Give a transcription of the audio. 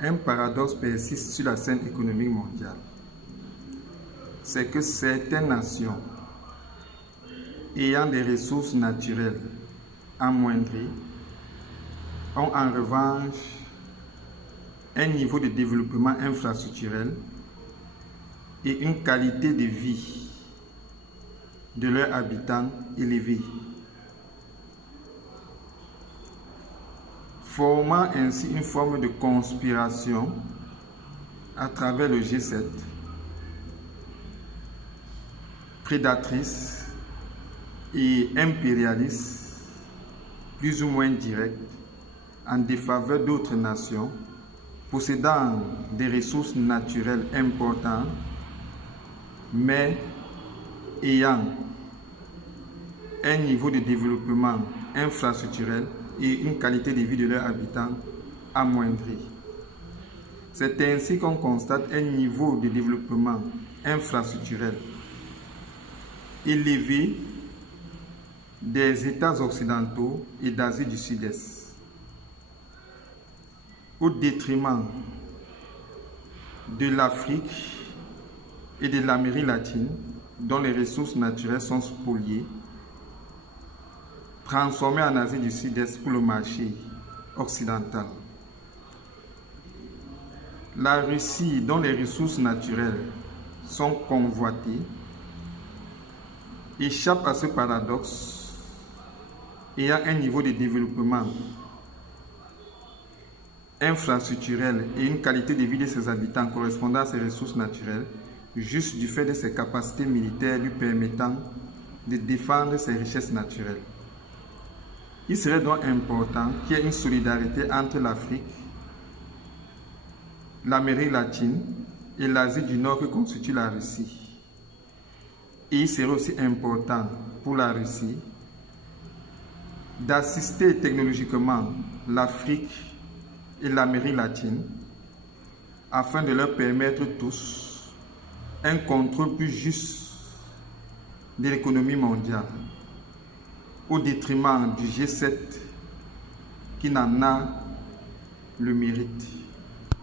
Un paradoxe persiste sur la scène économique mondiale. C'est que certaines nations ayant des ressources naturelles amoindries ont en revanche un niveau de développement infrastructurel et une qualité de vie de leurs habitants élevée, formant ainsi une forme de conspiration à travers le G7, prédatrice et impérialiste, plus ou moins directe, en défaveur d'autres nations possédant des ressources naturelles importantes, mais ayant un niveau de développement infrastructurel et une qualité de vie de leurs habitants amoindrie. C'est ainsi qu'on constate un niveau de développement infrastructurel élevé des États occidentaux et d'Asie du Sud-Est, au détriment de l'Afrique et de l'Amérique latine, dont les ressources naturelles sont spoliées, transformées en Asie du Sud-Est pour le marché occidental. La Russie, dont les ressources naturelles sont convoitées, échappe à ce paradoxe et a un niveau de développement infrastructurel et une qualité de vie de ses habitants correspondant à ses ressources naturelles, juste du fait de ses capacités militaires lui permettant de défendre ses richesses naturelles. Il serait donc important qu'il y ait une solidarité entre l'Afrique, l'Amérique latine et l'Asie du Nord que constitue la Russie. Et il serait aussi important pour la Russie d'assister technologiquement l'Afrique et l'Amérique latine afin de leur permettre tous un contrôle plus juste de l'économie mondiale au détriment du G7 qui n'en a le mérite.